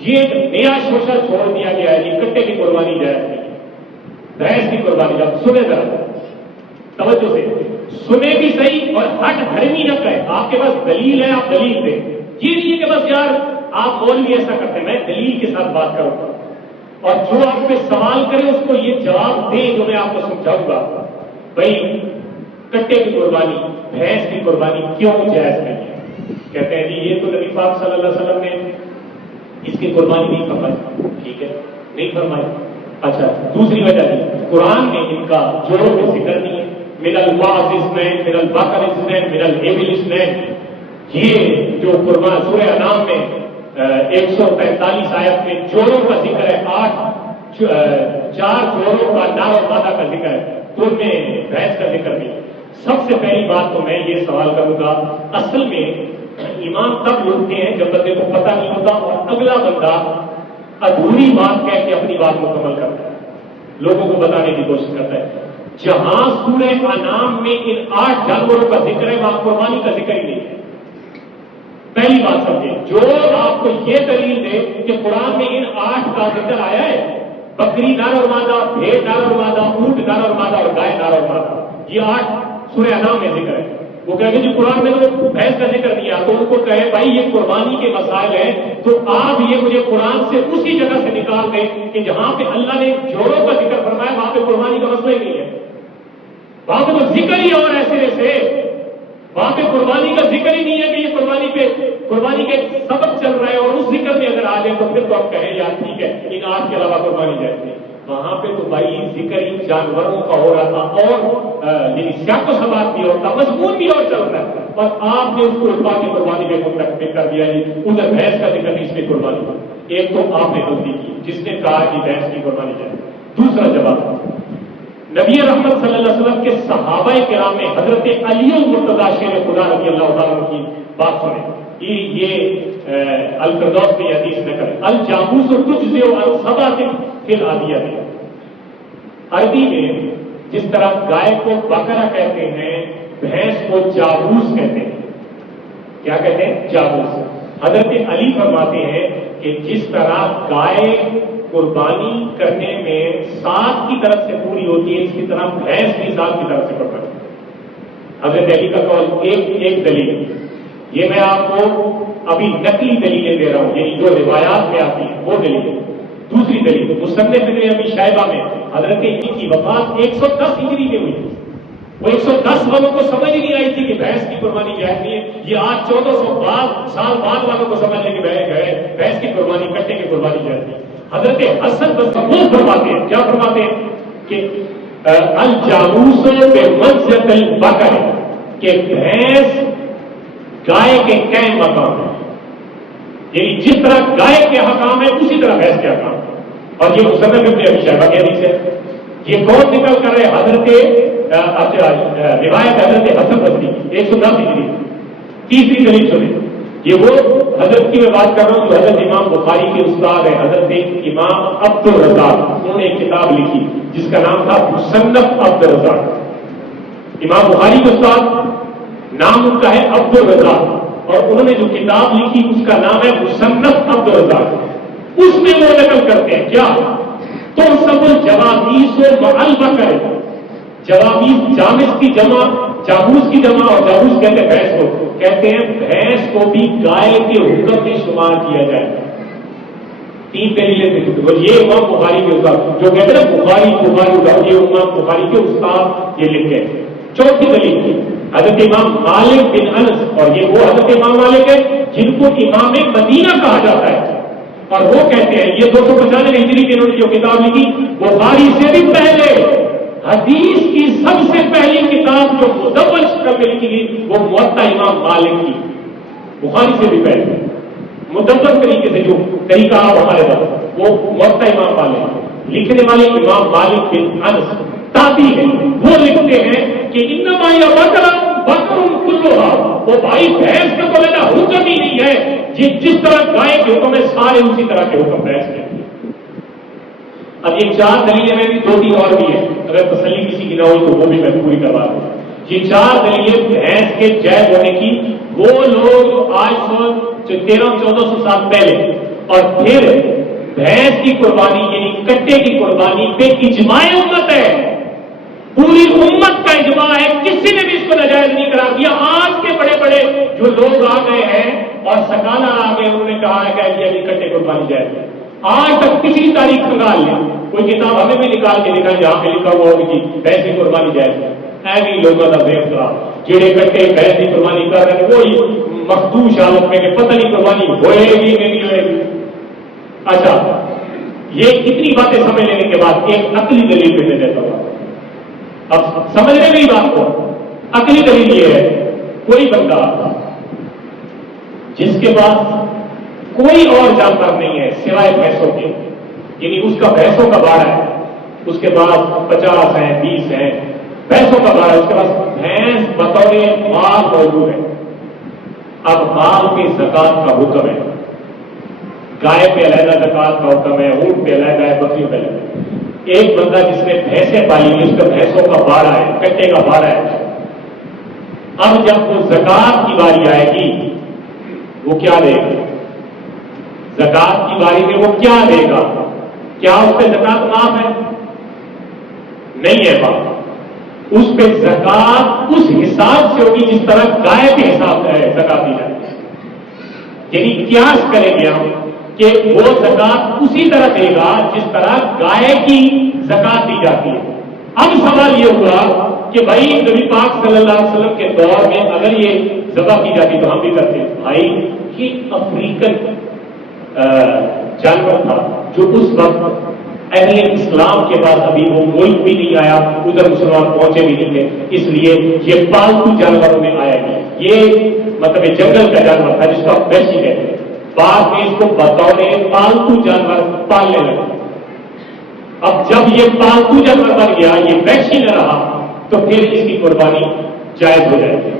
یہ ایک نیا شوشہ چھوڑ دیا گیا ہے، یہ کٹے کی قربانی جائز نہیں ہے، بھینس کی قربانی جائز۔ سنے ذرا توجہ سے، سنے بھی صحیح اور ہٹ دھرمی نہ کہے۔ آپ کے پاس دلیل ہے، آپ دلیل دیں، یہ نہیں کہ بس یار آپ مولوی ایسا کرتے ہیں۔ میں دلیل کے ساتھ بات کروں گا، اور جو آپ پہ سوال کرے اس کو یہ جواب دیں جو میں آپ کو سمجھاؤں گا۔ بھائی کٹے کی قربانی، بھینس کی قربانی کیوں جائز نہیں ہے؟ کہتے ہیں جی یہ تو نبی پاک صلی اللہ علیہ وسلم نے اس کی قربانی نہیں فرمائی۔ ٹھیک ہے، نہیں فرمائی، اچھا دوسری وجہ نہیں، قرآن میں ان کا جوڑوں میں ذکر نہیں ہے۔ من الواعظ اثنین، من البقر اثنین، من الابل اثنین۔ یہ جو قربان سورہ انعام میں 145 آیت میں جوڑوں کا ذکر ہے، 4 جوڑوں کا نر اور مادہ کا ذکر ہے، تو ان میں بھینس کا ذکر نہیں۔ سب سے پہلی بات تو میں یہ سوال کروں گا، اصل میں ایمان تب لوٹتے ہیں جب بندے کو پتہ نہیں ہوتا اور اگلا بندہ ادھوری بات کہہ کے اپنی بات مکمل کرتا ہے، لوگوں کو بتانے کی کوشش کرتا ہے۔ جہاں سورہ انعام میں ان 8 جانوروں کا ذکر ہے وہاں قربانی کا ذکر ہی نہیں ہے۔ پہلی بات سمجھیں، جو آپ کو یہ دلیل دے کہ قرآن میں ان 8 کا ذکر آیا ہے، بکری نر اور مادہ، بھیڑ نر اور مادہ، اونٹ نر اور مادہ اور گائے نر اور مادہ، یہ 8 سورہ انعام میں ذکر ہے۔ وہ کہیں گے جی قرآن میں تو بھینس کا ذکر نہیں آتا، تو ان کو کہے بھائی یہ قربانی کے مسائل ہیں تو آپ یہ مجھے قرآن سے اسی جگہ سے نکال دیں کہ جہاں پہ اللہ نے جوڑوں کا ذکر فرمایا وہاں پہ قربانی کا مسئلہ ہی نہیں ہے، وہاں پہ تو ذکر ہی اور ایسے وہاں پہ قربانی کا ذکر ہی نہیں ہے کہ یہ قربانی کے سبب چل رہا ہے، اور اس ذکر میں اگر آ جائے تو پھر تو آپ کہیں یار ٹھیک ہے ان 8 کے علاوہ قربانی جائے گی۔ وہاں پہ تو بھائی ذکر ہی جانوروں کا ہو رہا تھا، اور یعنی سیاق و سباق بھی اور تھا، مضمون بھی اور چل رہا ہے، اور آپ نے اس کو اس بات کی قربانی کے منتخب کر دیا جی ادھر بھینس کا ذکر نہیں، اس میں قربانی۔ ایک تو آپ نے غلطی کی جس نے کہا کہ بھینس کی قربانی جائے۔ دوسرا جواب، نبی رحمت صلی اللہ علیہ وسلم کے صحابہ کرام میں حضرت علی المرتضی شیر خدا رضی اللہ تعالیٰ عنہ کی بات سنیں، یہ الفردوس میں حدیث میں کریں، الجاموس تجزئ عن 7 فی العادیۃ۔ عربی میں جس طرح گائے کو بکرا کہتے ہیں، بھینس کو جاموس کہتے ہیں۔ کیا کہتے ہیں؟ جاموس۔ حضرت علی فرماتے ہیں کہ جس طرح گائے قربانی کرنے میں سات کی طرف سے پوری ہوتی ہے، اس کی طرح بھینس بھی سات کی طرف سے قربانی۔ حضرت علی کا قول ایک دلیل، یہ میں آپ کو ابھی نقلی دلیلیں دے رہا ہوں، یعنی جو روایات میں آتی ہیں وہ دلیل۔ دوسری دلیل مصنف ابن ابی شیبہ میں حضرت علی کی وفات 110 ہجری میں ہوئی، وہ 110 والوں کو سمجھ نہیں آئی تھی کہ بھینس کی قربانی جائز نہیں ہے، یہ آج 1400 سال بعد والوں کو سمجھ لے کہ بھینس کی قربانی، کٹے کی قربانی جائز نہیں۔ حضرت حسن بصری فرماتے ہیں، کیا فرماتے ہیں کہ الجاموس بمنزلۃ البقر، کہ بھینس گائے کے قائم مقام ہے، یعنی جس طرح گائے کے حکام ہے اسی طرح بھینس کے حکام ہے۔ اور یہ مصنف ابن ابی شیبہ کی حدیث ہے۔ یہ کون نکل کر رہے؟ حضرت روایت حضرت حسن بصری 110 ہجری۔ تیسری دلیل سنیں، یہ وہ حضرت کی میں بات کر رہا ہوں جو حضرت امام بخاری کے استاد ہیں، حضرت امام عبد الرزاق، انہوں نے ایک کتاب لکھی جس کا نام تھا مصنف عبد الرزاق۔ امام بخاری کے استاد نام ان کا ہے عبد الرزاق، اور انہوں نے جو کتاب لکھی اس کا نام ہے مصنف عبد الرزاق۔ اس میں وہ نقل کرتے ہیں کیا تو سب الجوامیس و البقر، جوامیس جامس کی جمع، جاموس کی جمع، اور جاموس کہتے ہیں بھینس کو، کہتے ہیں بھینس کو بھی گائے کے حکم میں شمار کیا جائے گا۔ 3 دلیلیں، یہ امام بخاری کے استاد جو کہتے ہیں بخاری یہ امام بخاری کے استاد یہ لکھتے ہیں۔ چوتھی دلیل حضرت امام مالک بن انس، اور یہ وہ حضرت امام مالک ہے جن کو امام مدینہ کہا جاتا ہے، اور وہ کہتے ہیں یہ 295 ہجری کے انہوں نے جو کتاب لکھی، بخاری سے بھی پہلے حدیث کی سب سے پہلی کتاب جو مدون شکل میں لکھی گئی وہ موطا امام مالک کی، بخاری سے بھی پہلے مدون طریقے سے جو طریقہ ہمارے پاس وہ موطا امام مالک، لکھنے والے امام مالک بن انس تابعی ہیں، وہ لکھتے ہیں کہ انما یا بقر کلھا، وہ بھائی بھینس کا تو لینا حکم ہی نہیں ہے، جس طرح گائے کے حکم ہے سارے اسی طرح کے حکم بھینس کے۔ اب یہ 4 دلیلیں میں بھی 2-3 اور بھی ہیں، اگر تسلی کسی کی نہ ہوئی تو وہ بھی میں پوری کروا دوں۔ یہ 4 دلیلیں بھینس کے جائز ہونے کی، وہ لوگ آج 1300-1400 سال پہلے اور پھر بھینس کی قربانی یعنی کٹے کی قربانی پہ اجماع امت ہے، پوری امت کا اجماع ہے، کسی نے بھی اس کو ناجائز نہیں قرار دیا۔ آج کے بڑے بڑے جو لوگ آ گئے ہیں اور سکالر آ گئے، انہوں نے کہا ہے کہ ابھی کٹے قربانی جائز ہے، آج تک پچھلی تاریخ نکال لیں، کوئی کتاب ہمیں بھی نکال کے دکھائیں جہاں پہ لکھا ہوا ہوگی جی بھینس کی قربانی جائز ہے۔ ایسی لوگوں کا ذہن تھا جڑے کٹے بھینس کی قربانی کر رہے ہیں، وہی مخدوش حالت میں کہ پتہ نہیں قربانی ہوئے گی کہ نہیں ہوئے گی۔ اچھا، یہ کتنی باتیں سمجھ لینے کے بعد ایک عقلی دلیل پہ دیتا ہوں۔ اب سمجھنے میں بات کو عقلی دلیل یہ ہے، کوئی بندہ جس کے پاس کوئی اور جانور نہیں ہے سوائے بھینسوں کے، یعنی اس کا بھینسوں کا باڑہ ہے، اس کے پاس 50 ہیں 20 ہیں بھینسوں کا باڑہ ہے، اس کے پاس بھینس بطور مال موجود ہے۔ اب مال کی زکات کا حکم ہے، گائے پہ علیحدہ زکات کا حکم ہے، اونٹ پہ علیحدہ ہے، بکری پہ علیحدہ ہے۔ ایک بندہ جس نے بھینسیں پالی ہوئی، اس کا بھینسوں کا باڑہ ہے، کٹے کا باڑہ ہے، اب جب وہ زکات کی باری آئے گی وہ کیا دے گا؟ زکات کی باری میں وہ کیا دے گا؟ کیا اس پہ زکات معاف ہے؟ نہیں ہے معاف، اس پہ زکات اس حساب سے ہوگی جس طرح گائے کے حساب سے زکات دی جاتی ہے۔ یعنی قیاس کریں گے ہم کہ وہ زکات اسی طرح دے گا جس طرح گائے کی زکات دی جاتی ہے۔ اب سوال یہ ہوا کہ بھائی نبی پاک صلی اللہ علیہ وسلم کے دور میں اگر یہ ذبح کی جاتی تو ہم بھی کرتے ہیں۔ بھائی یہ افریقن جانور تھا جو اس وقت اہل اسلام کے بعد ابھی وہ ملک بھی نہیں آیا، ادھر مسلمان پہنچے بھی نہیں تھے، اس لیے یہ پالتو جانوروں میں آیا نہیں۔ یہ مطلب جنگل کا جانور تھا جس کو آپ وحشی کہتے ہیں، بعد میں اس کو بطور پالتو جانور پالنے لگے۔ اب جب یہ پالتو جانور بن گیا، یہ وحشی نہ رہا، تو پھر اس کی قربانی جائز ہو جائے گی۔